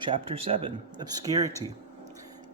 Chapter 7 Obscurity.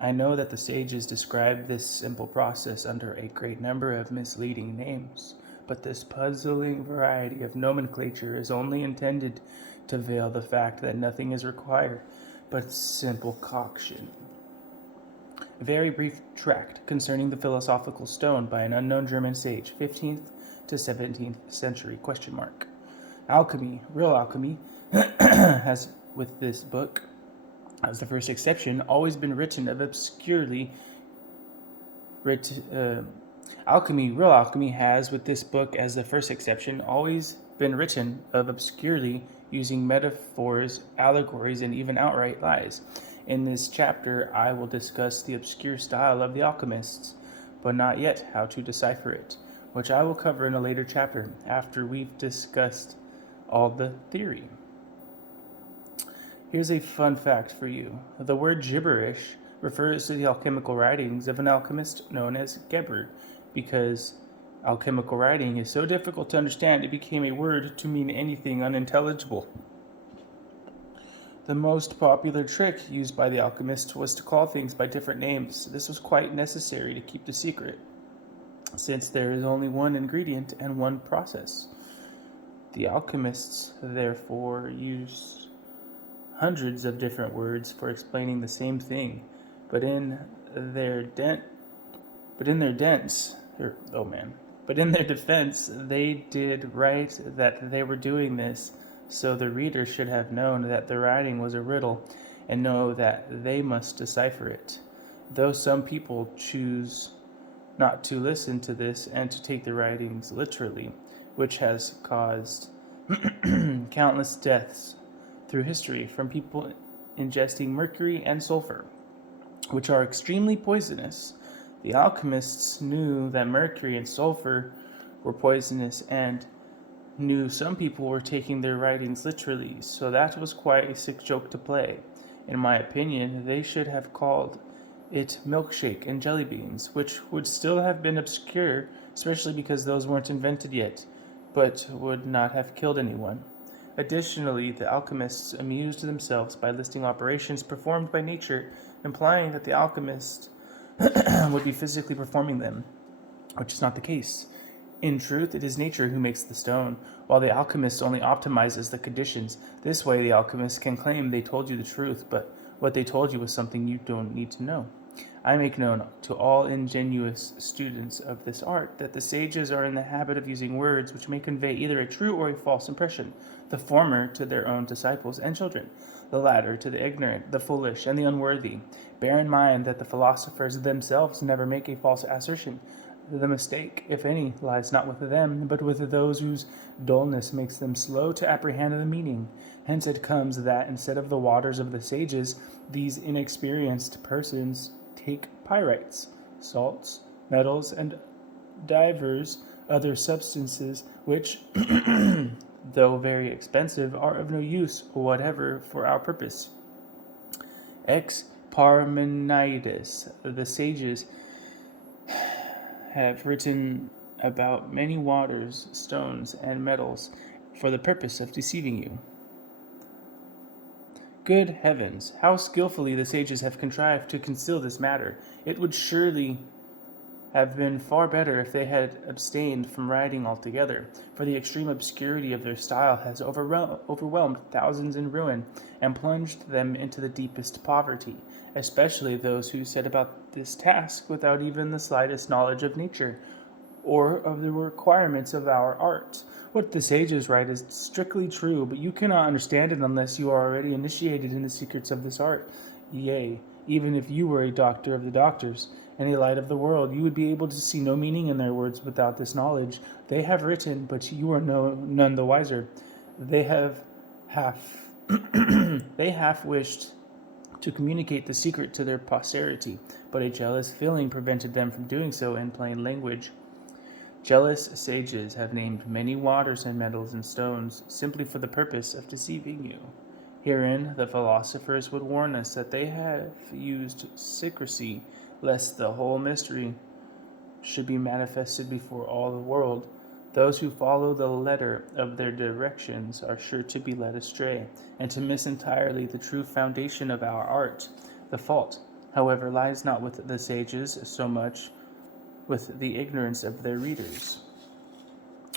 I know that the sages describe this simple process under a great number of misleading names, but this puzzling variety of nomenclature is only intended to veil the fact that nothing is required but simple coction. A very brief tract concerning the philosophical stone by an unknown German sage, 15th to 17th century, question mark. Alchemy, real alchemy, has with this book as the first exception, always been written of obscurely alchemy, real alchemy has, with this book as the first exception, always been written of obscurely using metaphors, allegories, and even outright lies. In this chapter, I will discuss the obscure style of the alchemists, but not yet how to decipher it, which I will cover in a later chapter after we've discussed all the theory. Here's a fun fact for you. The word gibberish refers to the alchemical writings of an alchemist known as Geber, because alchemical writing is so difficult to understand it became a word to mean anything unintelligible. The most popular trick used by the alchemists was to call things by different names. This was quite necessary to keep the secret, since there is only one ingredient and one process. The alchemists therefore used hundreds of different words for explaining the same thing, but in their defense, they did write that they were doing this, so the reader should have known that the writing was a riddle and know that they must decipher it. Though some people choose not to listen to this and to take the writings literally, which has caused countless deaths through history from people ingesting mercury and sulfur, which are extremely poisonous. The alchemists knew that mercury and sulfur were poisonous and knew some people were taking their writings literally, so that was quite a sick joke to play. In my opinion, they should have called it milkshake and jelly beans, which would still have been obscure, especially because those weren't invented yet, but would not have killed anyone. Additionally, the alchemists amused themselves by listing operations performed by nature, implying that the alchemist would be physically performing them, which is not the case. In truth, it is nature who makes the stone, while the alchemist only optimizes the conditions. This way, the alchemist can claim they told you the truth, but what they told you was something you don't need to know. I make known to all ingenious students of this art that the sages are in the habit of using words which may convey either a true or a false impression, the former to their own disciples and children, the latter to the ignorant, the foolish, and the unworthy. Bear in mind that the philosophers themselves never make a false assertion. The mistake, if any, lies not with them, but with those whose dullness makes them slow to apprehend the meaning. Hence it comes that, instead of the waters of the sages, these inexperienced persons take pyrites, salts, metals, and divers other substances which, though very expensive, are of no use whatever for our purpose. Ex Parmenides, the sages have written about many waters, stones, and metals for the purpose of deceiving you. Good heavens, how skillfully the sages have contrived to conceal this matter! It would surely have been far better if they had abstained from writing altogether, for the extreme obscurity of their style has overwhelmed thousands in ruin, and plunged them into the deepest poverty, especially those who set about this task without even the slightest knowledge of nature, or of the requirements of our art. What the sages write is strictly true, but you cannot understand it unless you are already initiated in the secrets of this art. Yea, even if you were a doctor of the doctors, and a light of the world, you would be able to see no meaning in their words without this knowledge. They have written, but you are none the wiser. They have they half wished to communicate the secret to their posterity, but a jealous feeling prevented them from doing so in plain language. Jealous sages have named many waters and metals and stones simply for the purpose of deceiving you. Herein the philosophers would warn us that they have used secrecy, lest the whole mystery should be manifested before all the world. Those who follow the letter of their directions are sure to be led astray, and to miss entirely the true foundation of our art. The fault, however, lies not with the sages so much with the ignorance of their readers.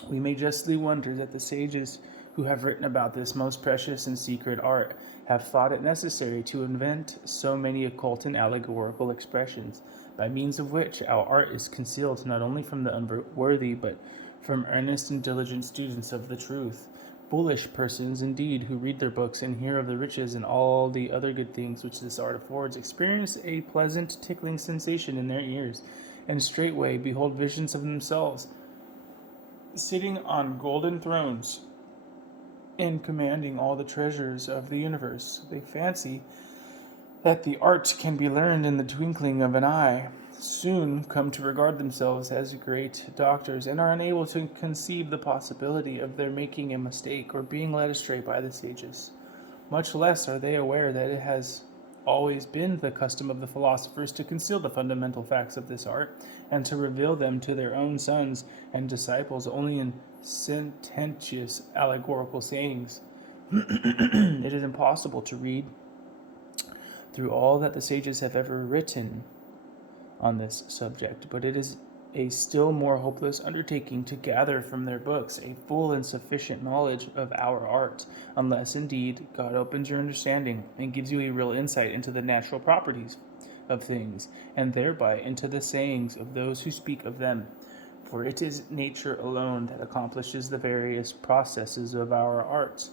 We may justly wonder that the sages who have written about this most precious and secret art have thought it necessary to invent so many occult and allegorical expressions, by means of which our art is concealed not only from the unworthy, but from earnest and diligent students of the truth. Foolish persons, indeed, who read their books and hear of the riches and all the other good things which this art affords, experience a pleasant tickling sensation in their ears, and straightway behold visions of themselves sitting on golden thrones and commanding all the treasures of the universe. They fancy that the art can be learned in the twinkling of an eye, soon come to regard themselves as great doctors, and are unable to conceive the possibility of their making a mistake or being led astray by the sages. Much less are they aware that it has always been the custom of the philosophers to conceal the fundamental facts of this art, and to reveal them to their own sons and disciples only in sententious allegorical sayings. It is impossible to read through all that the sages have ever written on this subject, but it is a still more hopeless undertaking to gather from their books a full and sufficient knowledge of our art, unless indeed God opens your understanding and gives you a real insight into the natural properties of things, and thereby into the sayings of those who speak of them. For it is nature alone that accomplishes the various processes of our arts,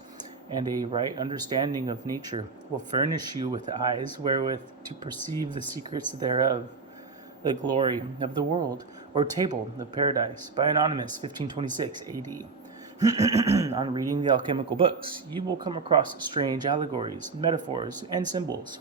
and a right understanding of nature will furnish you with eyes wherewith to perceive the secrets thereof. The Glory of the World, or Table of Paradise, by Anonymous, 1526 A.D. On reading the alchemical books, you will come across strange allegories, metaphors, and symbols.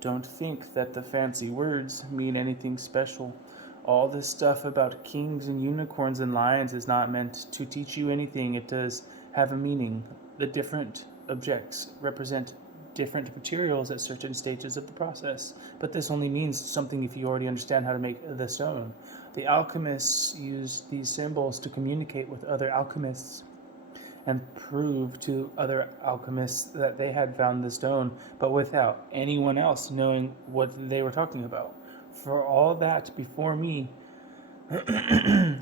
Don't think that the fancy words mean anything special. All this stuff about kings and unicorns and lions is not meant to teach you anything. It does have a meaning. The different objects represent different materials at certain stages of the process, but this only means something if you already understand how to make the stone. The alchemists used these symbols to communicate with other alchemists and prove to other alchemists that they had found the stone, but without anyone else knowing what they were talking about. For all that before me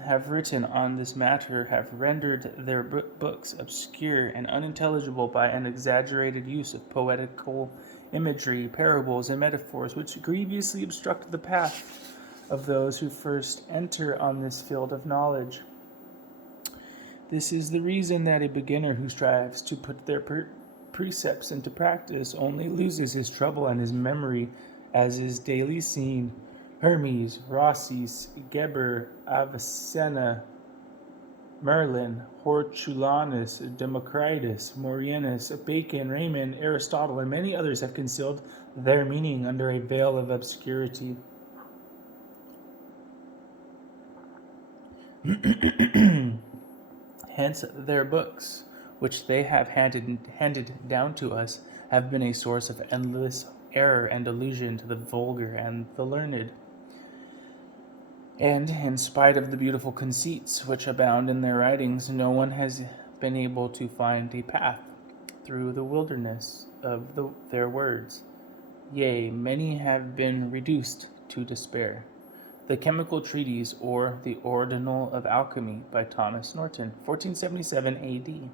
have written on this matter have rendered their books obscure and unintelligible by an exaggerated use of poetical imagery, parables, and metaphors, which grievously obstruct the path of those who first enter on this field of knowledge. This is the reason that a beginner who strives to put their precepts into practice only loses his trouble and his memory, as is daily seen. Hermes, Rossis, Geber, Avicenna, Merlin, Hortulanus, Democritus, Morianus, Bacon, Raymond, Aristotle, and many others have concealed their meaning under a veil of obscurity. Hence their books, which they have handed down to us, have been a source of endless error and delusion to the vulgar and the learned. And in spite of the beautiful conceits which abound in their writings, no one has been able to find a path through the wilderness of their words. Yea, many have been reduced to despair. The Chemical Treatise, or The Ordinal of Alchemy, by Thomas Norton, 1477 A.D.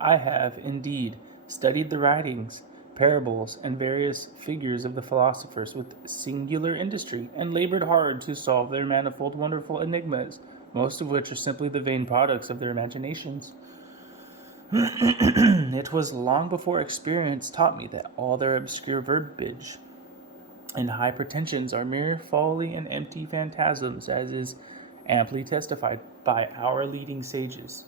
I have, indeed, studied the writings, parables, and various figures of the philosophers with singular industry, and labored hard to solve their manifold wonderful enigmas, most of which are simply the vain products of their imaginations. It was long before experience taught me that all their obscure verbiage and high pretensions are mere folly and empty phantasms, as is amply testified by our leading sages.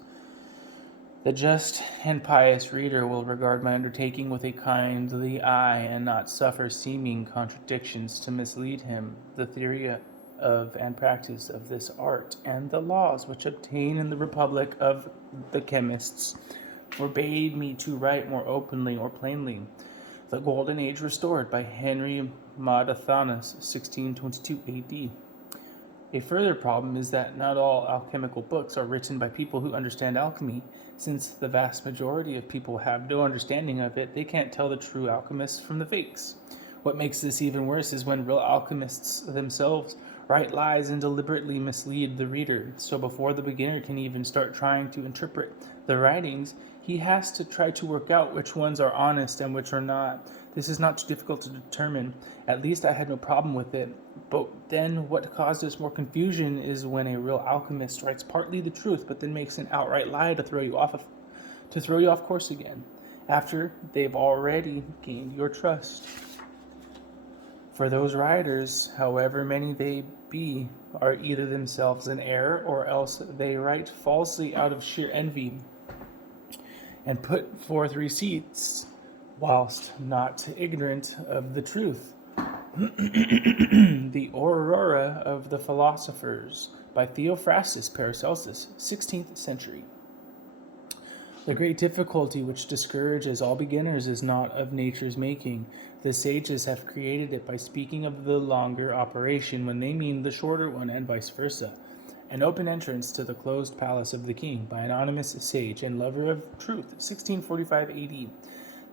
The just and pious reader will regard my undertaking with a kindly eye, and not suffer seeming contradictions to mislead him. The theory of and practice of this art, and the laws which obtain in the republic of the chemists, forbade me to write more openly or plainly. The Golden Age restored by Henry Madathonus, 1622 A.D. A further problem is that not all alchemical books are written by people who understand alchemy. Since the vast majority of people have no understanding of it, they can't tell the true alchemists from the fakes. What makes this even worse is when real alchemists themselves write lies and deliberately mislead the reader. So before the beginner can even start trying to interpret the writings, he has to try to work out which ones are honest and which are not. This is not too difficult to determine. At least I had no problem with it. But then what causes more confusion is when a real alchemist writes partly the truth, but then makes an outright lie to throw you off course again, after they've already gained your trust. For those writers, however many they be, are either themselves in error, or else they write falsely out of sheer envy, and put forth receipts, whilst not ignorant of the truth. The Aurora of the Philosophers, by Theophrastus Paracelsus, 16th century. The great difficulty which discourages all beginners is not of nature's making. The sages have created it by speaking of the longer operation when they mean the shorter one, and vice versa. An open entrance to the closed palace of the king by an anonymous sage and lover of truth, 1645 AD.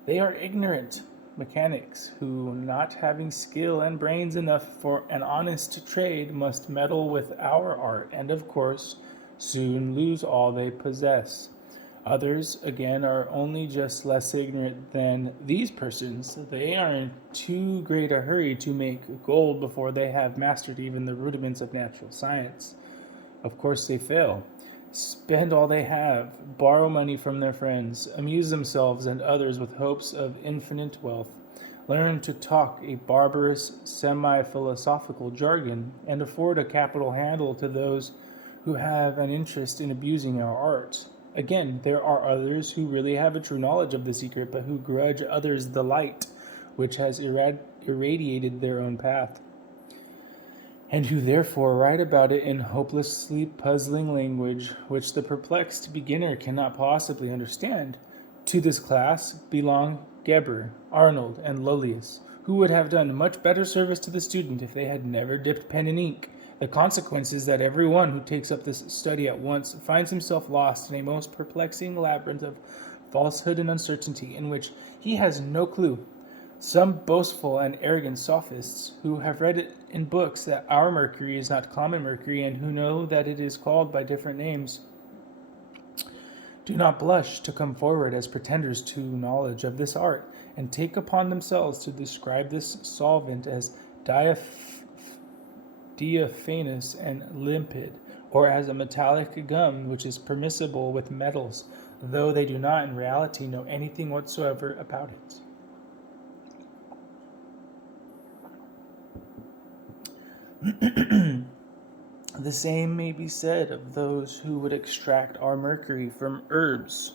They are ignorant mechanics who, not having skill and brains enough for an honest trade, must meddle with our art, and of course soon lose all they possess. Others, again, are only just less ignorant than these persons. They are in too great a hurry to make gold before they have mastered even the rudiments of natural science. Of course they fail. Spend all they have, borrow money from their friends, amuse themselves and others with hopes of infinite wealth, learn to talk a barbarous, semi-philosophical jargon, and afford a capital handle to those who have an interest in abusing our art. Again, there are others who really have a true knowledge of the secret, but who grudge others the light which has irradiated their own path, and who therefore write about it in hopelessly puzzling language which the perplexed beginner cannot possibly understand. To this class belong Geber, Arnold, and Lullius, who would have done much better service to the student if they had never dipped pen in ink. The consequence is that every one who takes up this study at once finds himself lost in a most perplexing labyrinth of falsehood and uncertainty, in which he has no clue. Some boastful and arrogant sophists, who have read it in books that our mercury is not common mercury, and who know that it is called by different names, do not blush to come forward as pretenders to knowledge of this art, and take upon themselves to describe this solvent as diaphanous and limpid, or as a metallic gum which is permissible with metals, though they do not in reality know anything whatsoever about it. The same may be said of those who would extract our mercury from herbs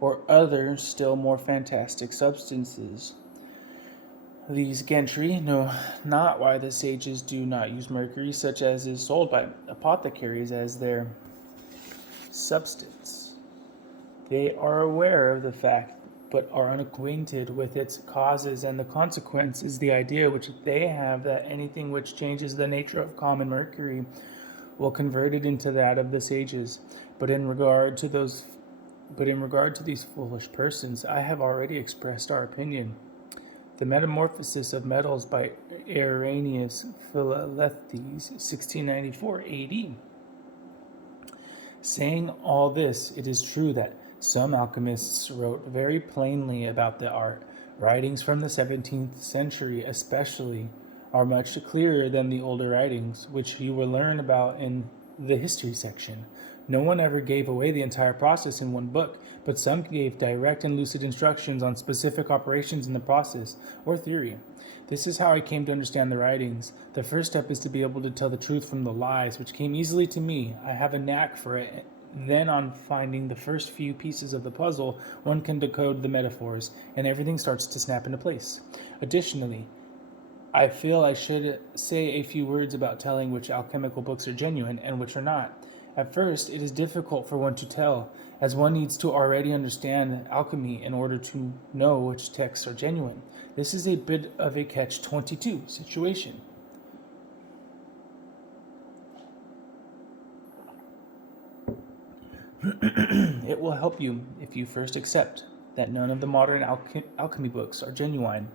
or other still more fantastic substances. These gentry know not why the sages do not use mercury, such as is sold by apothecaries, as their substance. They are aware of the fact, but are unacquainted with its causes, and the consequence is the idea which they have that anything which changes the nature of common mercury will convert it into that of the sages. But in regard to these foolish persons, I have already expressed our opinion. The Metamorphosis of Metals by Irenaeus Philalethes, 1694 AD. Saying all this, it is true that some alchemists wrote very plainly about the art. Writings from the 17th century especially are much clearer than the older writings, which you will learn about in the history section. No one ever gave away the entire process in one book, but some gave direct and lucid instructions on specific operations in the process, or theory. This is how I came to understand the writings. The first step is to be able to tell the truth from the lies, which came easily to me. I have a knack for it. Then, on finding the first few pieces of the puzzle, one can decode the metaphors, and everything starts to snap into place. Additionally, I feel I should say a few words about telling which alchemical books are genuine and which are not. At first, it is difficult for one to tell, as one needs to already understand alchemy in order to know which texts are genuine. This is a bit of a catch-22 situation. It will help you if you first accept that none of the modern alchemy books are genuine.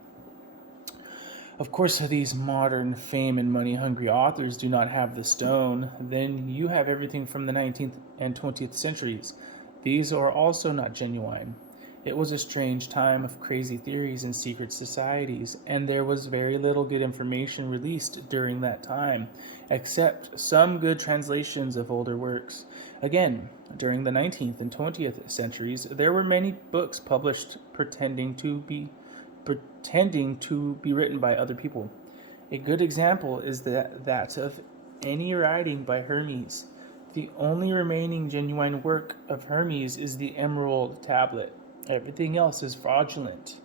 Of course, these modern fame and money hungry authors do not have the stone. Then you have everything from the 19th and 20th centuries. These are also not genuine. It was a strange time of crazy theories and secret societies, and there was very little good information released during that time, except some good translations of older works. Again, during the 19th and 20th centuries, there were many books published pretending to be written by other people. A good example is that of any writing by Hermes. The only remaining genuine work of Hermes is the Emerald Tablet. Everything else is fraudulent,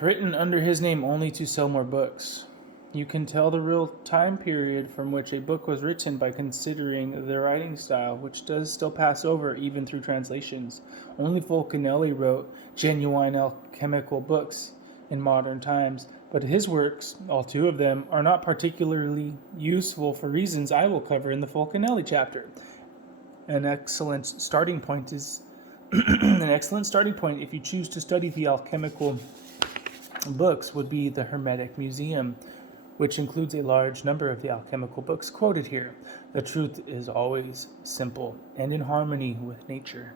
written under his name only to sell more books. You can tell the real time period from which a book was written by considering the writing style, which does still pass over even through translations. Only Fulcanelli wrote genuine alchemical books in modern times, but his works, all two of them, are not particularly useful for reasons I will cover in the Fulcanelli chapter. An excellent starting point if you choose to study the alchemical books would be the Hermetic Museum, which includes a large number of the alchemical books quoted here. The truth is always simple and in harmony with nature.